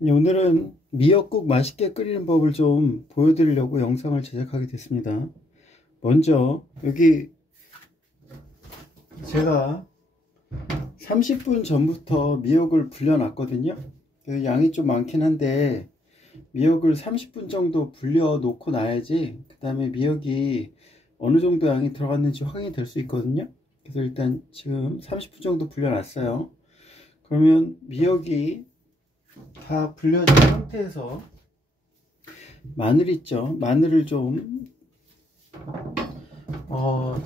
오늘은 미역국 맛있게 끓이는 법을 좀 보여드리려고 영상을 제작하게 됐습니다. 먼저 여기 제가 30분 전부터 미역을 불려 놨거든요. 양이 좀 많긴 한데 미역을 30분 정도 불려 놓고 놔야지 그 다음에 미역이 어느 정도 양이 들어갔는지 확인이 될 수 있거든요. 그래서 일단 지금 30분 정도 불려 놨어요. 그러면 미역이 다 불려진 상태에서 마늘 있죠. 마늘을 좀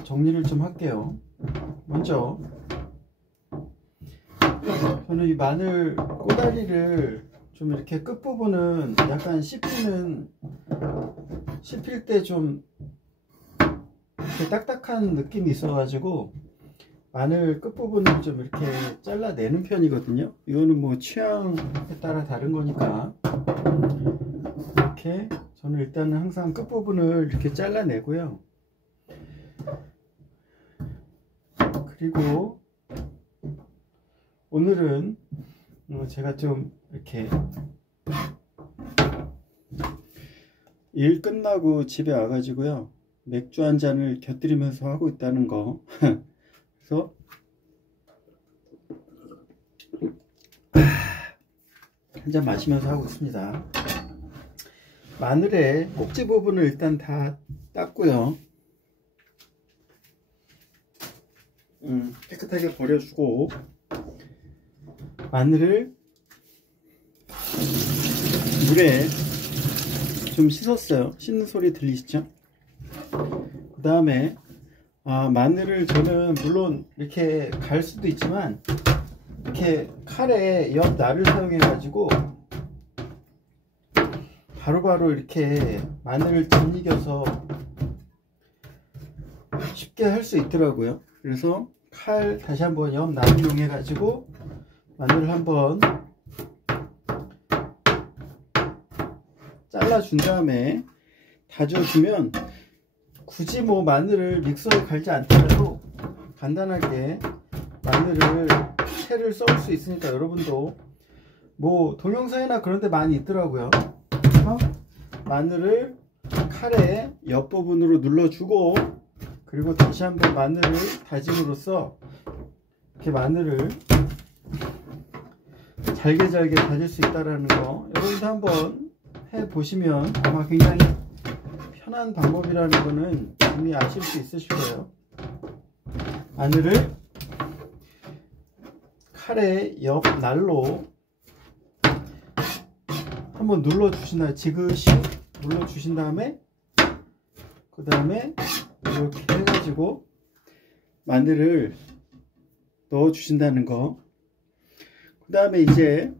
정리를 좀 할게요. 먼저 저는 이 마늘 꼬다리를 좀 이렇게 끝부분은 약간 씹힐 때 좀 이렇게 딱딱한 느낌이 있어 가지고 마늘 끝부분을 좀 이렇게 잘라내는 편이거든요. 이거는 뭐 취향에 따라 다른 거니까 이렇게 저는 일단은 항상 끝부분을 이렇게 잘라내고요. 그리고 오늘은 제가 좀 이렇게 일 끝나고 집에 와가지고요, 맥주 한 잔을 곁들이면서 하고 있다는 거. 그래서 한 잔 마시면서 하고 있습니다. 마늘의 꼭지 부분을 일단 다 땄고요. 깨끗하게 버려주고 마늘을 물에 좀 씻었어요. 씻는 소리 들리시죠? 그 다음에 마늘을 저는 물론 이렇게 갈 수도 있지만 이렇게 칼에 옆 날을 사용해 가지고 바로바로 이렇게 마늘을 짓이겨서 쉽게 할 수 있더라고요. 그래서 칼 다시 한번 옆 날을 이용해 가지고 마늘을 한번 잘라준 다음에 다져주면 굳이 뭐 마늘을 믹서에 갈지 않더라도 간단하게 마늘을 채를 썰 수 있으니까 여러분도 뭐 동영상이나 그런 데 많이 있더라고요. 그래서 마늘을 칼에 옆부분으로 눌러주고 그리고 다시 한번 마늘을 다짐으로써 이렇게 마늘을 잘게 다질 수 있다는 거 여러분도 한번 해보시면 아마 굉장히 편한 방법이라는 거는 이미 아실 수 있으실 거예요. 마늘을 칼의 옆 날로 한번 지그시 눌러주신 다음에 그 다음에 이렇게 해가지고 마늘을 넣어 주신다는 거. 그 다음에 이제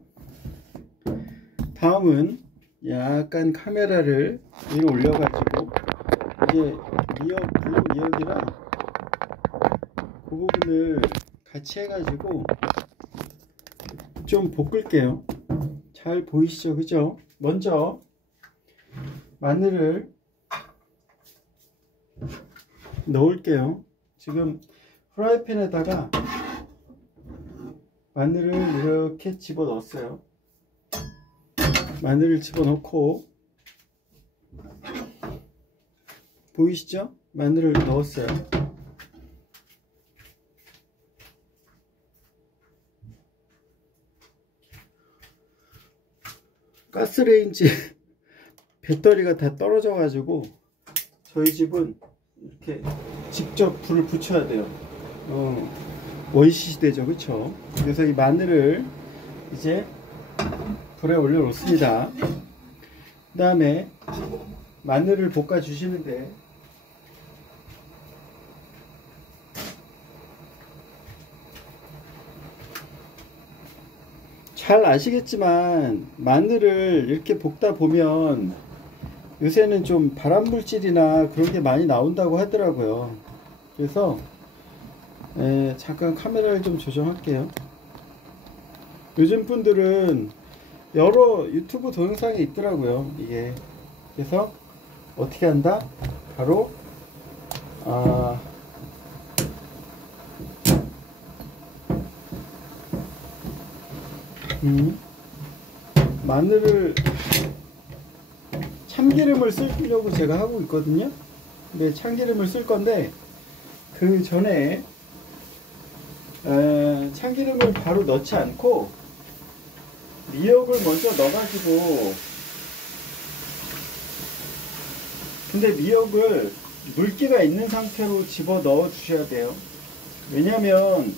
다음은 약간 카메라를 위로 올려가지고 이게 붉은 미역이랑 그 부분을 같이 해가지고 좀 볶을게요. 잘 보이시죠? 그죠? 먼저 마늘을 넣을게요. 지금 프라이팬에다가 마늘을 이렇게 집어 넣었어요. 마늘을 집어넣고 보이시죠? 마늘을 넣었어요. 가스레인지 배터리가 다 떨어져 가지고 저희 집은 이렇게 직접 불을 붙여야 돼요. 원시 시대죠, 그쵸? 그래서 이 마늘을 이제 불에 올려 놓습니다. 그 다음에 마늘을 볶아 주시는데 잘 아시겠지만 마늘을 이렇게 볶다 보면 요새는 좀 발암물질이나 그런 게 많이 나온다고 하더라고요. 그래서 잠깐 카메라를 좀 조정할게요. 요즘 분들은 여러 유튜브 동영상이 있더라고요, 이게. 그래서 어떻게 한다? 바로 마늘을 참기름을 쓰려고 제가 하고 있거든요. 근데 참기름을 쓸 건데 그 전에 참기름을 바로 넣지 않고 미역을 먼저 넣어가지고, 근데 미역을 물기가 있는 상태로 집어 넣어 주셔야 돼요. 왜냐면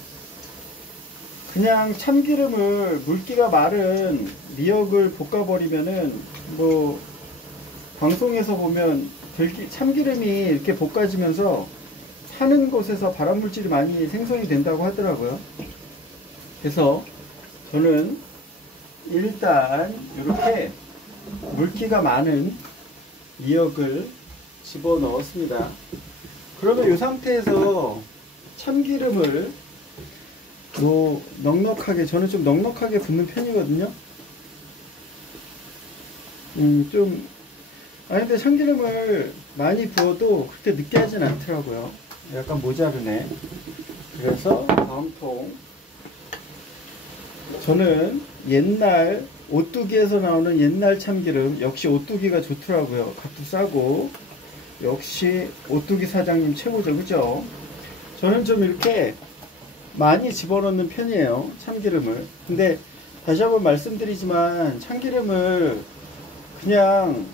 그냥 참기름을 물기가 마른 미역을 볶아 버리면은, 뭐 방송에서 보면 참기름이 이렇게 볶아지면서 사는 곳에서 발암물질이 많이 생성이 된다고 하더라고요. 그래서 저는 일단 이렇게 물기가 많은 미역을 집어 넣었습니다. 그러면 이 상태에서 참기름을 넉넉하게, 저는 좀 넉넉하게 붓는 편이거든요. 근데 참기름을 많이 부어도 그렇게 느끼하진 않더라고요. 약간 모자르네. 그래서 다음 통, 저는 옛날 오뚜기에서 나오는 옛날 참기름, 역시 오뚜기가 좋더라고요. 값도 싸고, 역시 오뚜기 사장님 최고죠, 그죠? 저는 좀 이렇게 많이 집어넣는 편이에요, 참기름을. 근데 다시 한번 말씀드리지만 참기름을 그냥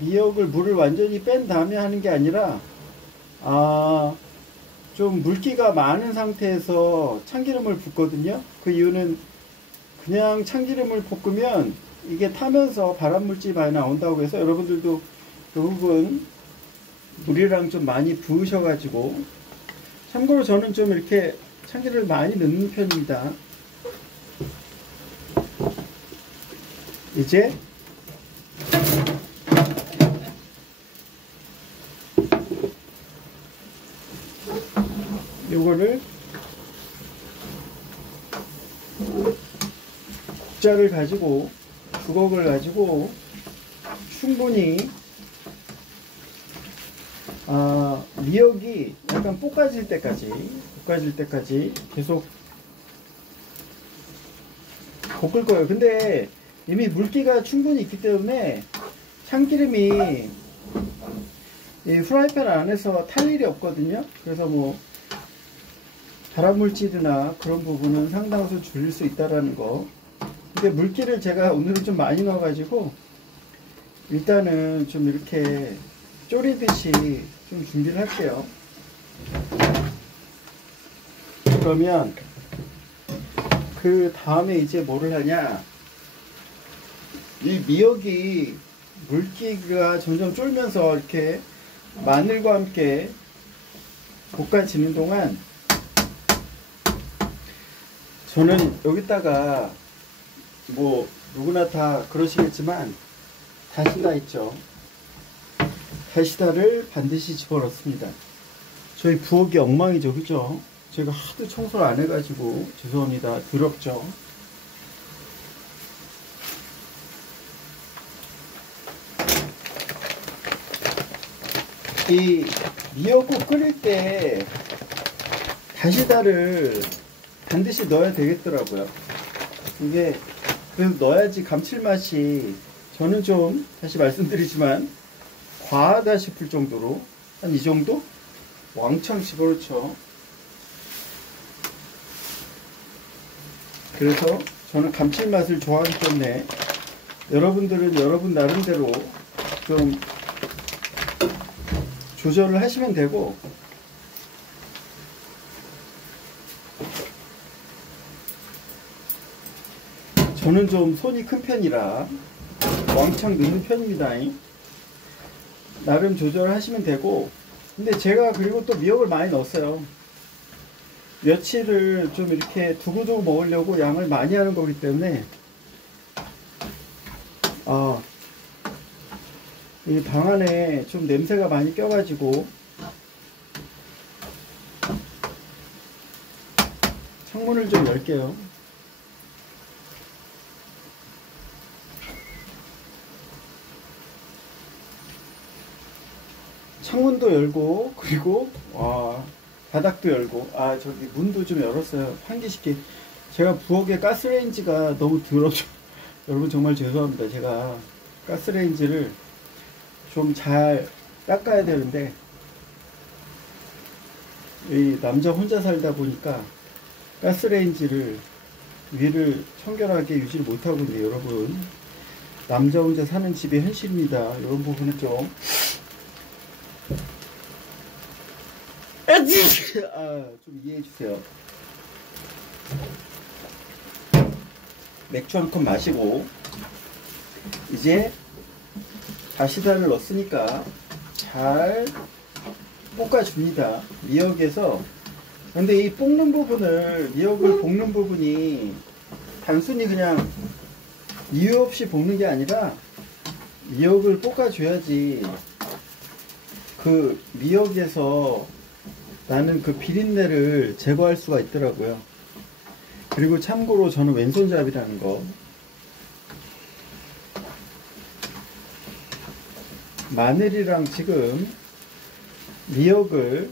미역을 물을 완전히 뺀 다음에 하는 게 아니라, 좀 물기가 많은 상태에서 참기름을 붓거든요. 그 이유는 그냥 참기름을 볶으면 이게 타면서 발암물질이 많이 나온다고 해서, 여러분들도 그 부분 물이랑 좀 많이 부으셔가지고, 참고로 저는 좀 이렇게 참기름을 많이 넣는 편입니다. 이제 요거를 국자를 가지고, 주걱을 가지고 충분히 미역이 약간 볶아질 때까지 계속 볶을 거예요. 근데 이미 물기가 충분히 있기 때문에 참기름이 이 프라이팬 안에서 탈 일이 없거든요. 그래서 뭐 발암물질이나 그런 부분은 상당수 줄일 수 있다라는 거. 근데 물기를 제가 오늘은 좀 많이 넣어가지고 일단은 좀 이렇게 졸이듯이 좀 준비를 할게요. 그러면 그 다음에 이제 뭐를 하냐, 이 미역이 물기가 점점 쫄면서 이렇게 마늘과 함께 볶아지는 동안 저는 여기다가, 뭐 누구나 다 그러시겠지만 다시다 있죠. 다시다를 반드시 집어넣습니다. 저희 부엌이 엉망이죠, 그죠? 제가 하도 청소를 안 해가지고 죄송합니다. 더럽죠. 이 미역국 끓일 때 다시다를 반드시 넣어야 되겠더라고요. 이게 그래서 넣어야지 감칠맛이, 저는 좀 다시 말씀드리지만 과하다 싶을 정도로 한 이 정도 왕창 집어넣죠. 그래서 저는 감칠맛을 좋아하기 때문에 여러분들은 여러분 나름대로 좀 조절을 하시면 되고, 저는 좀 손이 큰 편이라 왕창 넣는 편입니다. 나름 조절을 하시면 되고, 근데 제가 그리고 또 미역을 많이 넣었어요. 며칠을 좀 이렇게 두고두고 먹으려고 양을 많이 하는 거기 때문에, 이 방 안에 좀 냄새가 많이 껴가지고 창문을 좀 열게요. 창문도 열고, 그리고 바닥도 열고, 저기 문도 좀 열었어요. 환기시키. 제가 부엌에 가스레인지가 너무 더럽죠. 여러분 정말 죄송합니다. 제가 가스레인지를 좀 잘 닦아야 되는데 이 남자 혼자 살다 보니까 가스레인지를 위를 청결하게 유지를 못하고 있는데, 여러분 남자 혼자 사는 집의 현실입니다. 이런 부분은 좀 좀 이해해 주세요. 맥주 한 컵 마시고 이제 다시다를 넣었으니까 잘 볶아줍니다. 미역에서. 근데 이 볶는 부분을, 미역을 볶는 부분이 단순히 그냥 이유 없이 볶는 게 아니라 미역을 볶아줘야지 그 미역에서 나는 그 비린내를 제거할 수가 있더라고요. 그리고 참고로 저는 왼손잡이라는 거, 마늘이랑 지금 미역을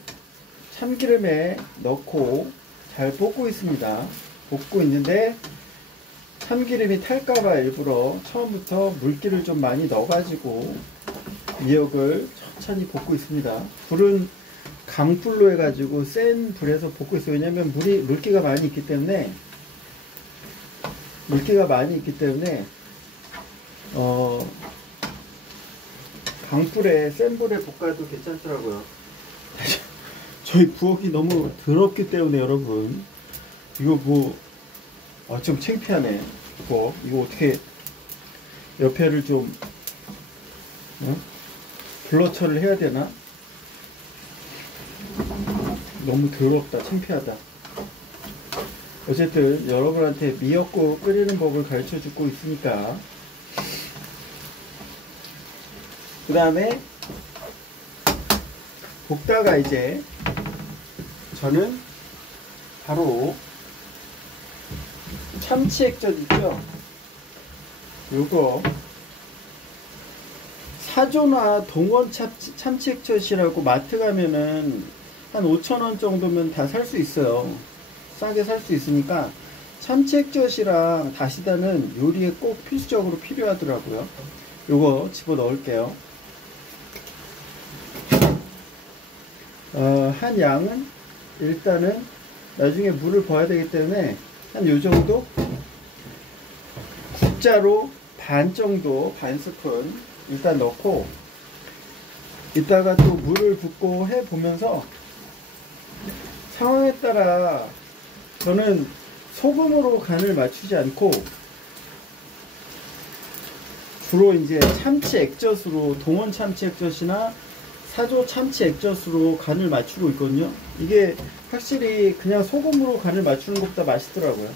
참기름에 넣고 잘 볶고 있습니다. 볶고 있는데 참기름이 탈까봐 일부러 처음부터 물기를 좀 많이 넣어가지고 미역을 천천히 볶고 있습니다. 불은 강불로 해가지고 센 불에서 볶고 있어요. 왜냐면 물기가 많이 있기 때문에 강불에, 센 불에 볶아도 괜찮더라고요. 저희 부엌이 너무 더럽기 때문에 여러분, 이거 좀 창피하네. 이거 어떻게 옆에를 좀 블러처를 해야 되나? 너무 더럽다, 창피하다. 어쨌든 여러분한테 미역국 끓이는 법을 가르쳐 주고 있으니까. 그 다음에 볶다가 이제 저는 바로 참치 액젓 있죠? 요거 사조나 동원 참치 액젓이라고 마트 가면은 한 5,000원 정도면 다 살 수 있어요. 싸게 살 수 있으니까 참치 액젓이랑 다시다는 요리에 꼭 필수적으로 필요하더라고요. 요거 집어 넣을게요. 한 양은 일단은 나중에 물을 부어야 되기 때문에 한 요정도, 국자로 반 정도, 반 스푼 일단 넣고 이따가 또 물을 붓고 해 보면서 상황에 따라 저는 소금으로 간을 맞추지 않고 주로 이제 참치 액젓으로, 동원 참치 액젓이나 사조 참치 액젓으로 간을 맞추고 있거든요. 이게 확실히 그냥 소금으로 간을 맞추는 것보다 맛있더라고요.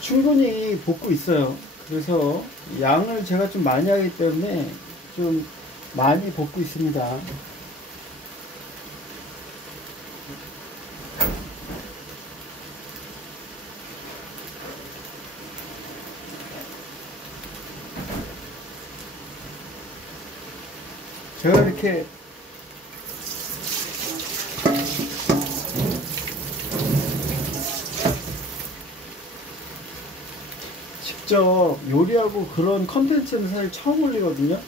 충분히 볶고 있어요. 그래서 양을 제가 좀 많이 하기 때문에 좀 많이 볶고 있습니다. 제가 이렇게 직접 요리하고 그런 컨텐츠는 사실 처음 올리거든요.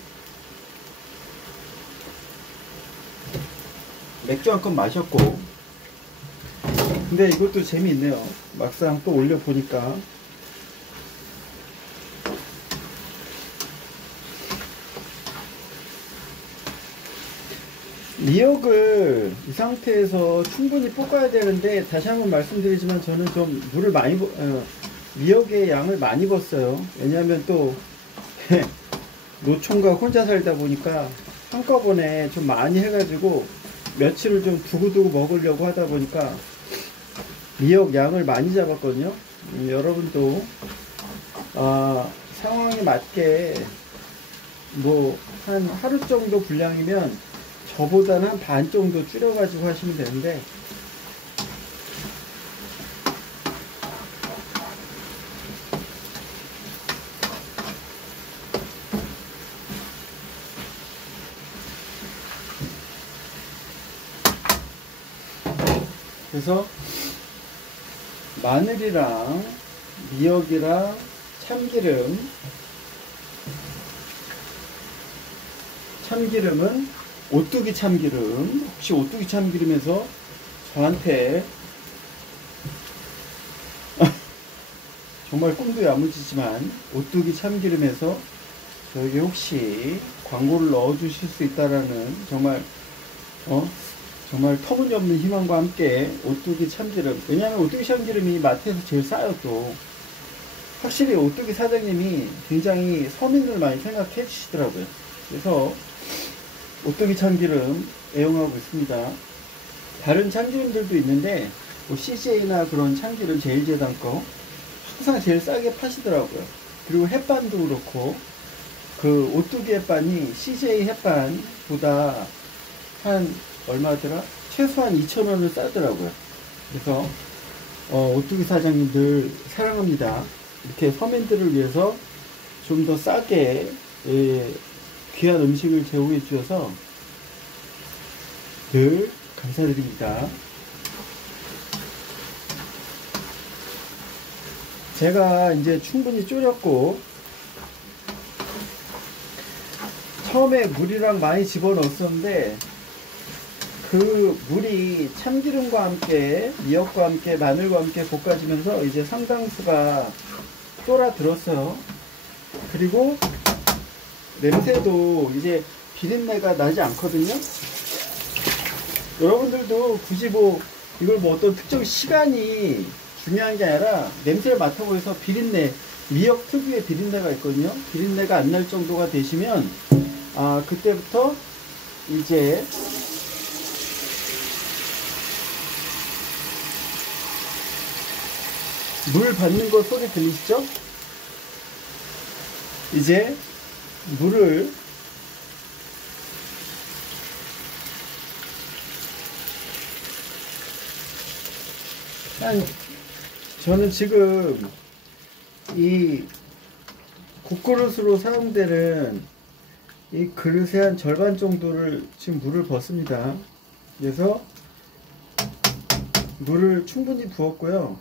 맥주 한 컵 마셨고, 근데 이것도 재미있네요. 막상 또 올려보니까. 미역을 이 상태에서 충분히 볶아야 되는데, 다시 한번 말씀드리지만 저는 좀 물을 많이 미역의 양을 많이 붓어요. 왜냐하면 또 노총각 혼자 살다 보니까 한꺼번에 좀 많이 해가지고 며칠을 좀 두고두고 먹으려고 하다 보니까 미역 양을 많이 잡았거든요. 여러분도 상황에 맞게 뭐 한 하루 정도 분량이면 저보다는 한 반 정도 줄여가지고 하시면 되는데, 그래서 마늘이랑 미역이랑 참기름은 오뚜기 참기름. 혹시 오뚜기 참기름에서 저한테 정말 꿈도 야무지지만 오뚜기 참기름에서 저에게 혹시 광고를 넣어 주실 수 있다라는 정말 정말 터무니없는 희망과 함께 오뚜기 참기름, 왜냐하면 오뚜기 참기름이 마트에서 제일 싸요. 또 확실히 오뚜기 사장님이 굉장히 서민을 많이 생각해 주시더라고요. 그래서 오뚜기 참기름 애용하고 있습니다. 다른 참기름들도 있는데 뭐 CJ나 그런 참기름 제일제당 거 항상 제일 싸게 파시더라고요. 그리고 햇반도 그렇고 그 오뚜기 햇반이 CJ 햇반보다 한 얼마더라? 최소한 2,000원을 싸더라고요. 그래서 오뚜기 사장님들 사랑합니다. 이렇게 서민들을 위해서 좀 더 싸게 귀한 음식을 제공해 주셔서 늘 감사드립니다. 제가 이제 충분히 졸였고 처음에 물이랑 많이 집어넣었었는데 그 물이 참기름과 함께 미역과 함께 마늘과 함께 볶아지면서 이제 상당수가 쫄아들었어요. 그리고 냄새도 이제 비린내가 나지 않거든요. 여러분들도 굳이 뭐 이걸 뭐 어떤 특정 시간이 중요한 게 아니라 냄새를 맡아보셔서 비린내, 미역 특유의 비린내가 있거든요. 비린내가 안 날 정도가 되시면 그때부터 이제 물 받는 거 소리 들리시죠? 이제 물을 저는 지금 이 국그릇으로 사용되는 이 그릇의 한 절반 정도를 지금 물을 붓습니다. 그래서 물을 충분히 부었고요.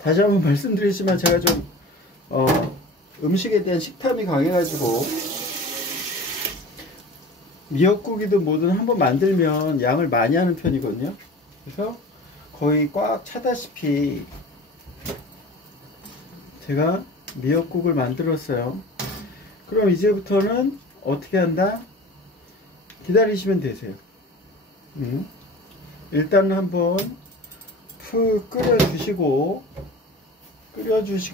다시 한번 말씀드리지만 제가 좀 음식에 대한 식탐이 강해가지고 미역국이든 뭐든 한번 만들면 양을 많이 하는 편이거든요. 그래서 거의 꽉 차다시피 제가 미역국을 만들었어요. 그럼 이제부터는 어떻게 한다? 기다리시면 되세요. 일단 한번 푹 끓여주시고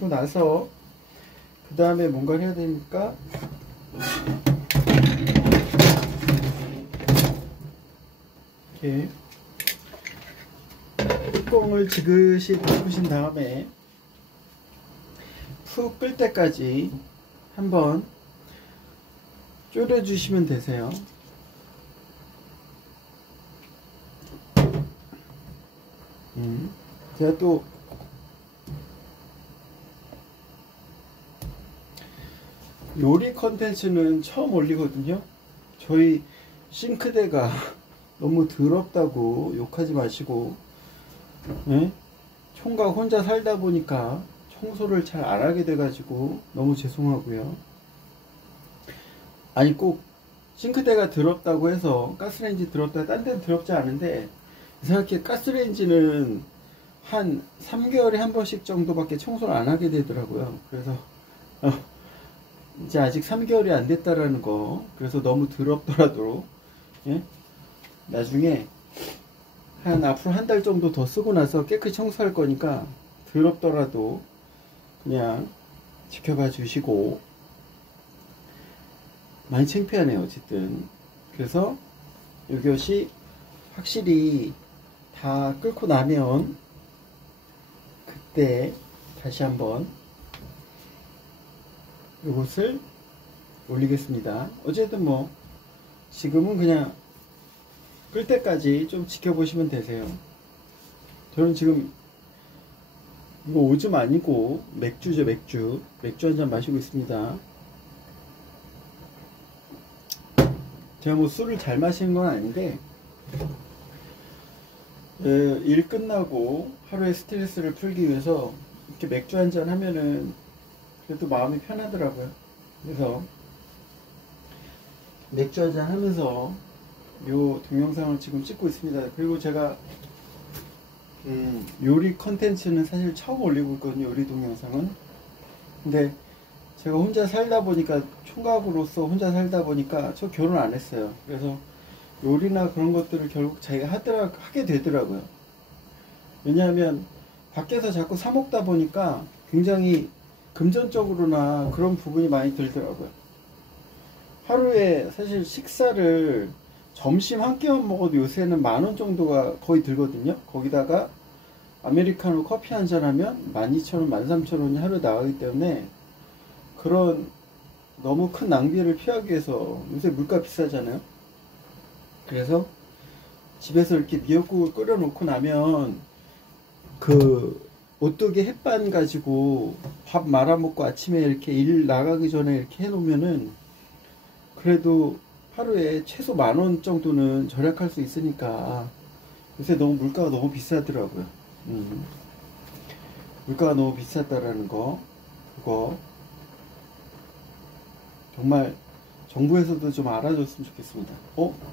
나서 그 다음에 뭔가를 해야 되니까 이렇게 뚜껑을 지그시 덮으신 다음에 푹 끓 때까지 한번 졸여 주시면 되세요. 제가 또 요리 컨텐츠는 처음 올리거든요. 저희 싱크대가 너무 더럽다고 욕하지 마시고, 예? 총각 혼자 살다 보니까 청소를 잘 안 하게 돼가지고 너무 죄송하고요. 아니 꼭 싱크대가 더럽다고 해서 가스레인지 더럽다, 딴 데는 더럽지 않은데 이상하게 가스레인지는 한 3개월에 한 번씩 정도밖에 청소를 안 하게 되더라고요. 그래서 이제 아직 3개월이 안 됐다라는 거. 그래서 너무 더럽더라도, 예? 나중에 앞으로 한 달 정도 더 쓰고 나서 깨끗이 청소할 거니까 더럽더라도 그냥 지켜봐 주시고. 많이 창피하네요. 어쨌든 그래서 이것이 확실히 다 끓고 나면 그때 다시 한번 이것을 올리겠습니다. 어쨌든 뭐 지금은 그냥 끓 때까지 좀 지켜보시면 되세요. 저는 지금 이거 오줌 아니고 맥주죠. 맥주 한 잔 마시고 있습니다. 제가 뭐 술을 잘 마시는 건 아닌데 일 끝나고 하루의 스트레스를 풀기 위해서 이렇게 맥주 한 잔 하면은 그래도 마음이 편하더라고요. 그래서 맥주 한 잔 하면서 요 동영상을 지금 찍고 있습니다. 그리고 제가 요리 컨텐츠는 사실 처음 올리고 있거든요. 요리 동영상은. 근데 제가 혼자 살다 보니까, 총각으로서 혼자 살다 보니까 저 결혼 안 했어요. 그래서 요리나 그런 것들을 결국 자기가 하게 되더라고요. 왜냐하면 밖에서 자꾸 사 먹다 보니까 굉장히 금전적으로나 그런 부분이 많이 들더라고요. 하루에 사실 식사를 점심 한 끼만 먹어도 요새는 10,000원 정도가 거의 들거든요. 거기다가 아메리카노 커피 한 잔 하면 12,000원, 13,000원이 하루에 나가기 때문에 그런 너무 큰 낭비를 피하기 위해서, 요새 물가 비싸잖아요. 그래서 집에서 이렇게 미역국을 끓여 놓고 나면 그 오뚜기 햇반 가지고 밥 말아 먹고 아침에 이렇게 일 나가기 전에 이렇게 해 놓으면은 그래도 하루에 최소 10,000원 정도는 절약할 수 있으니까. 요새 너무 물가가 너무 비싸더라고요. 물가가 너무 비쌌다라는 거, 그거 정말 정부에서도 좀 알아줬으면 좋겠습니다.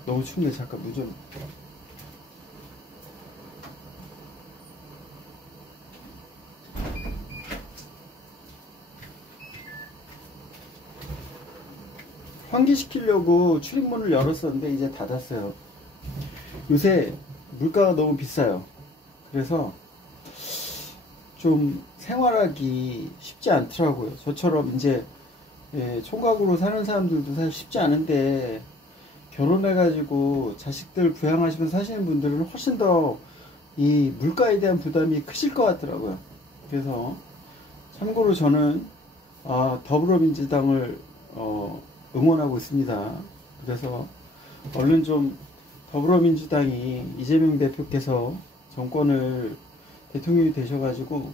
너무 춥네. 잠깐 물 좀. 환기시키려고 출입문을 열었었는데 이제 닫았어요. 요새 물가가 너무 비싸요. 그래서 좀 생활하기 쉽지 않더라고요. 저처럼 이제 총각으로 사는 사람들도 사실 쉽지 않은데, 결혼해가지고 자식들 부양하시면서 사시는 분들은 훨씬 더 이 물가에 대한 부담이 크실 것 같더라고요. 그래서 참고로 저는 더불어민주당을 응원하고 있습니다. 그래서 얼른 좀 더불어민주당이 이재명 대표께서 정권을 대통령이 되셔가지고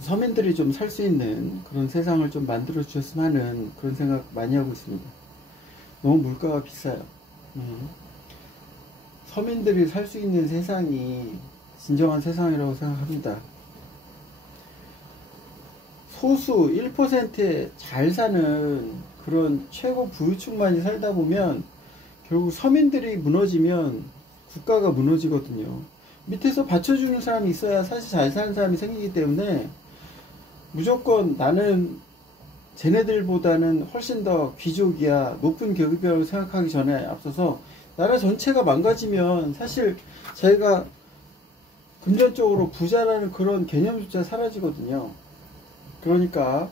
서민들이 좀 살 수 있는 그런 세상을 좀 만들어 주셨으면 하는 그런 생각 많이 하고 있습니다. 너무 물가가 비싸요. 서민들이 살 수 있는 세상이 진정한 세상이라고 생각합니다. 소수 1%에 잘 사는 그런 최고 부유층만이 살다 보면 결국 서민들이 무너지면 국가가 무너지거든요. 밑에서 받쳐주는 사람이 있어야 사실 잘 사는 사람이 생기기 때문에 무조건 나는 쟤네들보다는 훨씬 더 귀족이야, 높은 계급이라고 생각하기 전에 앞서서 나라 전체가 망가지면 사실 자기가 금전적으로 부자라는 그런 개념조차 사라지거든요. 그러니까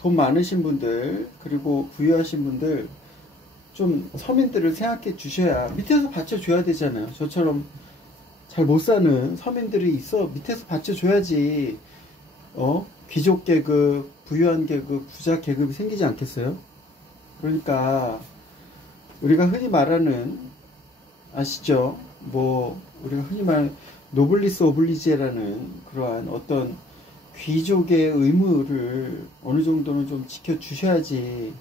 돈 많으신 분들, 그리고 부유하신 분들, 좀 서민들을 생각해 주셔야 밑에서 받쳐줘야 되잖아요. 저처럼 잘 못 사는 서민들이 있어 밑에서 받쳐줘야지 귀족 계급, 부유한 계급, 부자 계급이 생기지 않겠어요? 그러니까 우리가 흔히 말하는, 아시죠? 우리가 흔히 말하는 노블리스 오블리제라는 그러한 어떤 귀족의 의무를 어느 정도는 좀 지켜주셔야지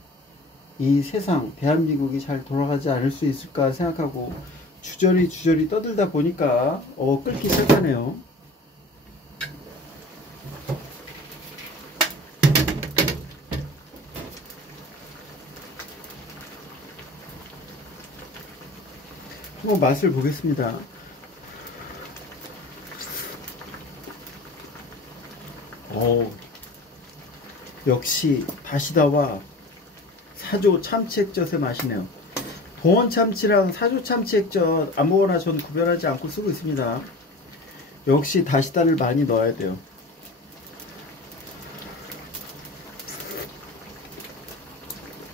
이 세상, 대한민국이 잘 돌아가지 않을 수 있을까 생각하고 주저리 떠들다 보니까 끓기 시작하네요. 한번 맛을 보겠습니다. 역시 다시다와 사조 참치 액젓의 맛이네요. 동원 참치랑 사조 참치 액젓 아무거나 전 구별하지 않고 쓰고 있습니다. 역시 다시다를 많이 넣어야 돼요.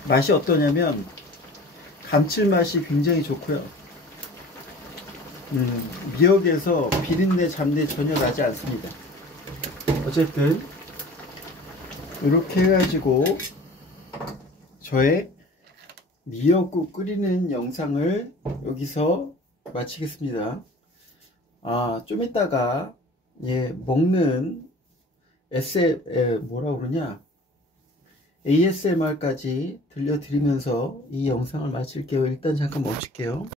맛이 어떠냐면 감칠맛이 굉장히 좋고요. 미역에서 비린내 잡내 전혀 나지 않습니다. 어쨌든 이렇게 해가지고 저의 미역국 끓이는 영상을 여기서 마치겠습니다. 좀 이따가 먹는 뭐라 그러냐, ASMR까지 들려드리면서 이 영상을 마칠게요. 일단 잠깐 멈출게요.